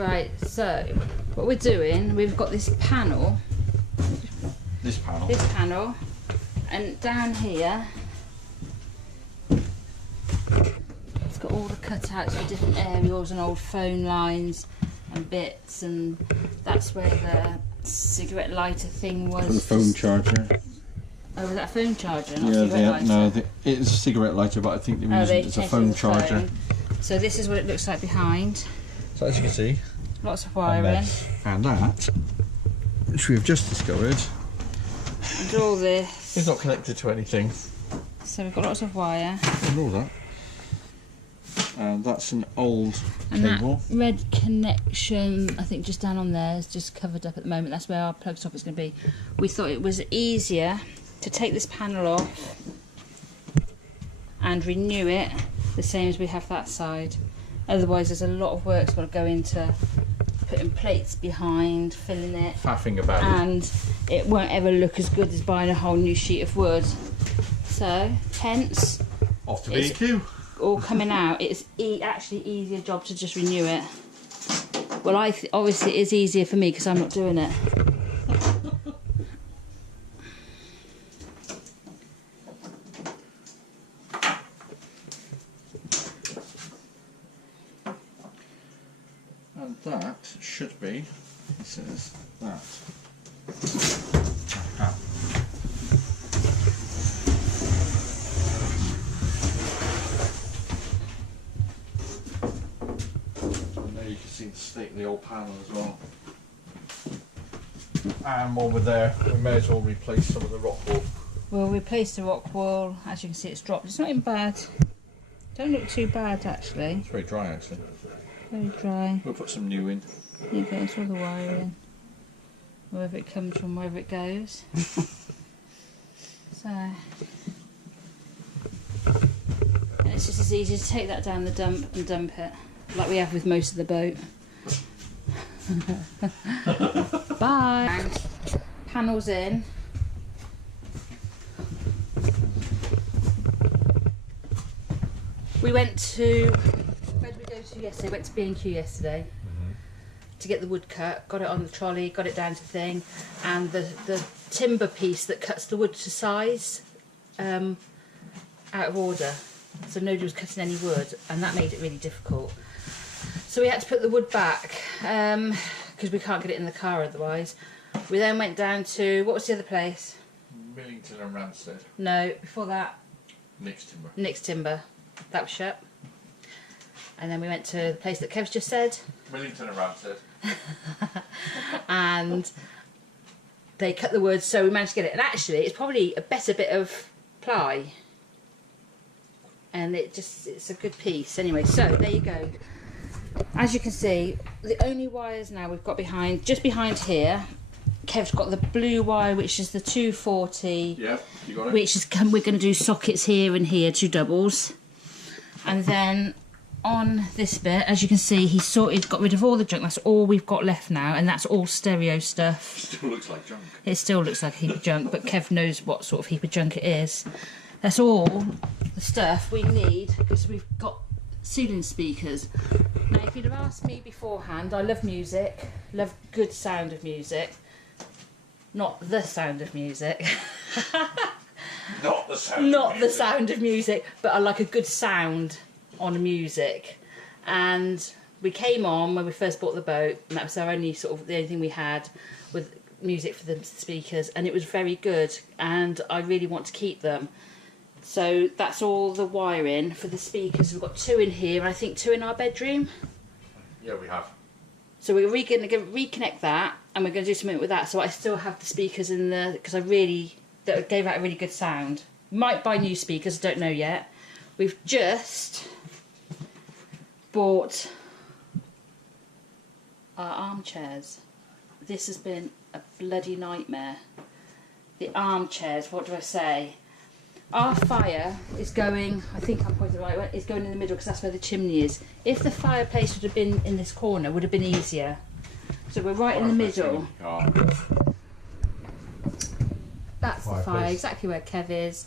Right, so what we're doing, we've got this panel. This panel? This panel. And down here, it's got all the cutouts for different aerials and old phone lines and bits, and that's where the cigarette lighter thing was. For the phone charger. Oh, was that a phone charger? Not it's a cigarette lighter, but I think they were using it as a phone charger. So this is what it looks like behind. So as you can see, lots of wiring. And that, which we've just discovered, and all this. It's not connected to anything. So we've got lots of wire. And all that. And that's an old and cable. That red connection, I think just down on there, is just covered up at the moment. That's where our plug socket is going to be. We thought it was easier to take this panel off and renew it the same as we have that side. Otherwise there's a lot of work's got to go into putting plates behind, filling it, faffing about, and it won't ever look as good as buying a whole new sheet of wood. So hence off to B&Q. All coming out. It's actually easier job to just renew it. Well, obviously it is easier for me because I'm not doing it. And that should be, it says that. And there you can see the state of the old panel as well. And while we're there, we may as well replace some of the rock wool. We'll replace the rock wool. As you can see, it's dropped. It's not in bad. Don't look too bad actually. It's very dry actually. Very dry. We'll put some new in. There you go, it's all the wiring. Wherever it comes from, wherever it goes. So, and it's just as easy to take that down the dump and dump it, like we have with most of the boat. Bye. And panels in. We went to, where did we go to yesterday? Went to B&Q yesterday to get the wood cut, got it on the trolley, got it down to the thing, and the timber piece that cuts the wood to size out of order. So nobody was cutting any wood, and that made it really difficult. So we had to put the wood back because we can't get it in the car otherwise. We then went down to, what was the other place? Millington and Ramsted. No, before that. Nick's Timber. Nick's Timber. That was shut. And then we went to the place that Kev's just said. Millington and Ramsted. And they cut the wood, so we managed to get it. And actually, it's probably a better bit of ply. And it's a good piece. Anyway, so there you go. As you can see, the only wires now we've got behind, just behind here, Kev's got the blue wire, which is the 240. Yeah, you got it. Which is, we're going to do sockets here and here, 2 doubles. And then on this bit, as you can see, he got rid of all the junk. That's all we've got left now, and that's all stereo stuff. Still looks like junk. It still looks like a heap of junk, but Kev knows what sort of heap of junk it is. That's all the stuff we need because we've got ceiling speakers. Now, if you'd have asked me beforehand, I love music, love good sound of music, not the sound of music. Not the sound. Not the sound of music, but I like a good sound on music. And we came on when we first bought the boat, and that was our only the only thing we had with music for the speakers, and it was very good. And I really want to keep them. So that's all the wiring for the speakers. We've got 2 in here, and I think 2 in our bedroom. Yeah, we have. So we're going to reconnect that, and we're going to do something with that. So I still have the speakers in there because that gave out a really good sound. Might buy new speakers, don't know yet. We've just bought our armchairs. This has been a bloody nightmare. The armchairs, what do I say? Our fire is going, I think I'm pointing the right way, it's going in the middle because that's where the chimney is. If the fireplace would have been in this corner, would have been easier. So we're right in the middle. That's the fire, exactly where Kev is.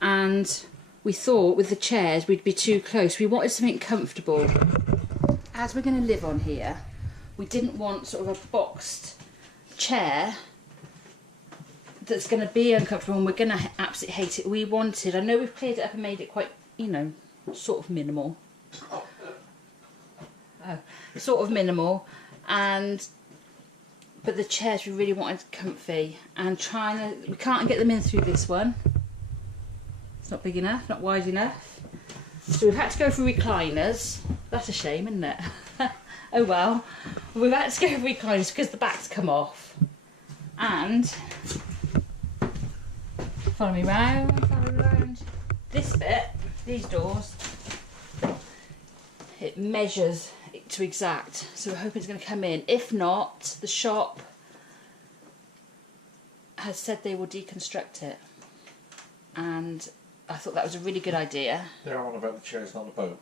And we thought with the chairs we'd be too close. We wanted something comfortable. As we're going to live on here, we didn't want sort of a boxed chair that's going to be uncomfortable and we're going to absolutely hate it. We wanted, I know we've cleared it up and made it quite, you know, sort of minimal. Sort of minimal, but the chairs we really wanted comfy, and we can't get them in through this one. It's not big enough, not wide enough. So we've had to go for recliners. That's a shame, isn't it? Oh well. We've had to go for recliners because the back's come off. And follow me round. This bit, these doors, it measures it to exact. So we're hoping it's going to come in. If not, the shop has said they will deconstruct it. And I thought that was a really good idea. They're on about the chairs, not the boat.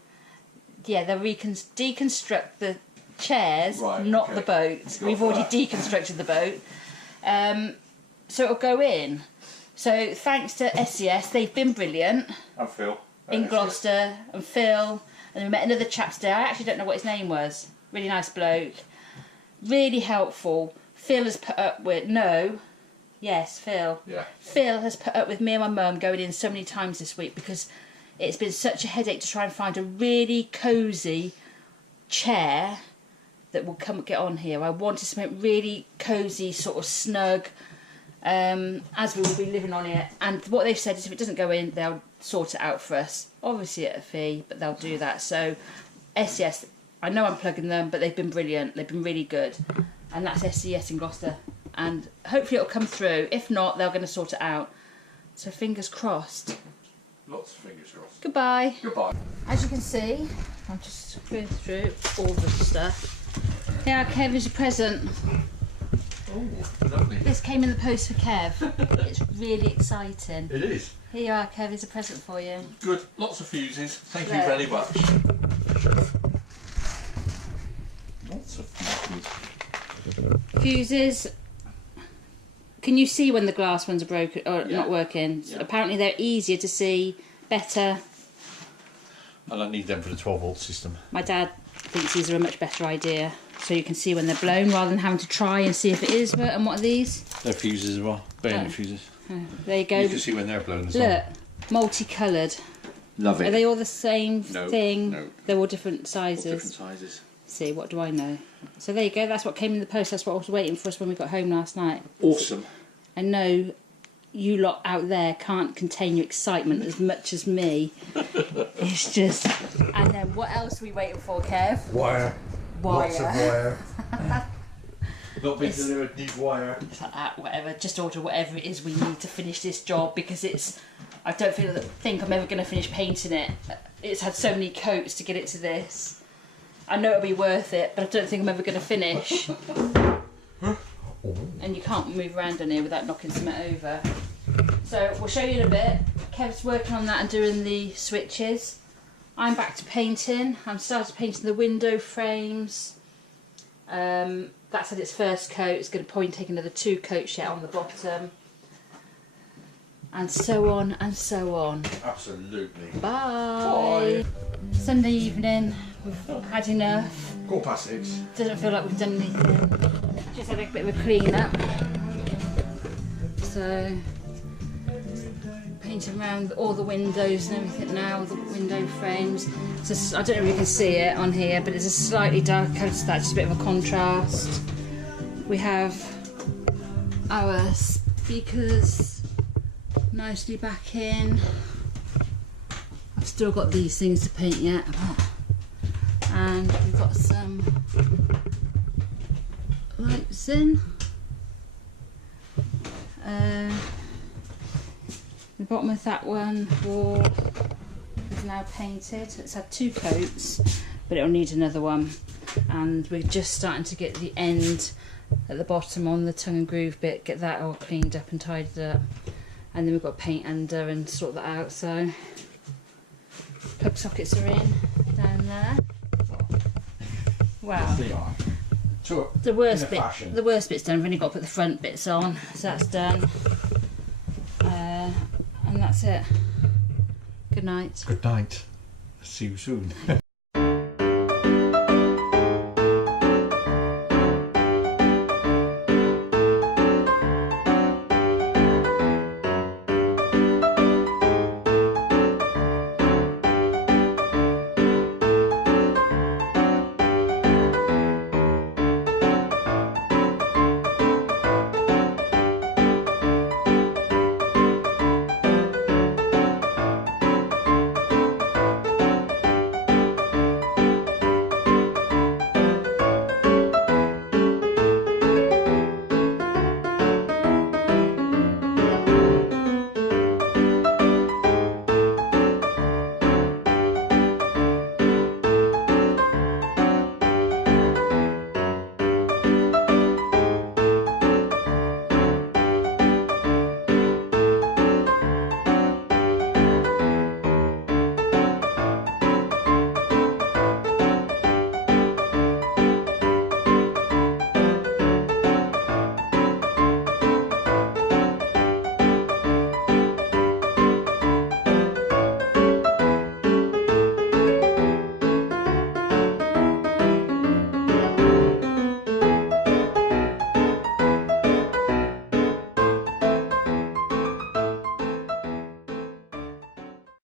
Yeah, they'll deconstruct the chairs, right, not okay. the boat. We've already deconstructed the boat. So it'll go in. So thanks to SES, they've been brilliant. And Phil. In Gloucester, and Phil. And we met another chap today. I actually don't know what his name was. Really nice bloke. Really helpful. Phil has put up with... Phil. Yeah. Phil has put up with me and my mum going in so many times this week because it's been such a headache to try and find a really cosy chair that will get on here. I wanted something really cosy, sort of snug, as we will be living on it. And what they've said is if it doesn't go in, they'll sort it out for us. Obviously at a fee, but they'll do that. So SES, I know I'm plugging them, but they've been brilliant. They've been really good. And that's SES in Gloucester. And hopefully it'll come through. If not, they're going to sort it out. So fingers crossed. Lots of fingers crossed. Goodbye. Goodbye. As you can see, I'm just going through all the stuff. Yeah, Kev is a present. Oh, lovely. This came in the post for Kev. It's really exciting. It is. Here you are, Kev, is a present for you. Good. Lots of fuses. Thank you Yeah. very much. Lots of fuses. Fuses. Can you see when the glass ones are broken or Yeah. not working? Yeah. Apparently they're easier to see, better. And I need them for the 12-volt system. My dad thinks these are a much better idea. So you can see when they're blown rather than having to try and see if it is. And what are these? They're fuses as well. Bayonet Oh. fuses. Oh, there you go. You can see when they're blown as well. Look, multicoloured. Love it. Are they all the same No, thing? no. They're all different sizes. All different sizes. See, what do I know? So there you go, that's what came in the post. That's what I was waiting for us when we got home last night. Awesome. I know you lot out there can't contain your excitement as much as me. It's just... And then what else are we waiting for, Kev? Wire. Lots of Wire. wire. Not been delivered, need wire. It's like that, whatever. Just order whatever it is we need to finish this job because it's... I don't think I'm ever going to finish painting it. It's had so many coats to get it to this. I know it'll be worth it, but I don't think I'm ever going to finish. And you can't move around on here without knocking something over. So we'll show you in a bit. Kev's working on that and doing the switches. I'm back to painting. I'm started painting the window frames. That's had its first coat. It's going to probably take another 2 coats yet on the bottom. And so on and so on. Absolutely. Bye. Bye. Sunday evening. We've had enough. 6:15. Doesn't feel like we've done anything. Just had a bit of a clean up. So painting around all the windows and everything now, the window frames. Just, I don't know if you can see it on here, but it's a slightly darker colour to that, just a bit of a contrast. We have our speakers nicely back in. I've still got these things to paint yet. And we've got some lights in. The bottom of that one wall is now painted. It's had 2 coats, but it'll need another one. And we're just starting to get the end at the bottom on the tongue and groove bit, get that all cleaned up and tidied up. And then we've got paint under and sort that out. So plug sockets are in down there. Wow. The worst bit's done. We've only got to put the front bits on, so that's done. And that's it. Good night. Good night. See you soon.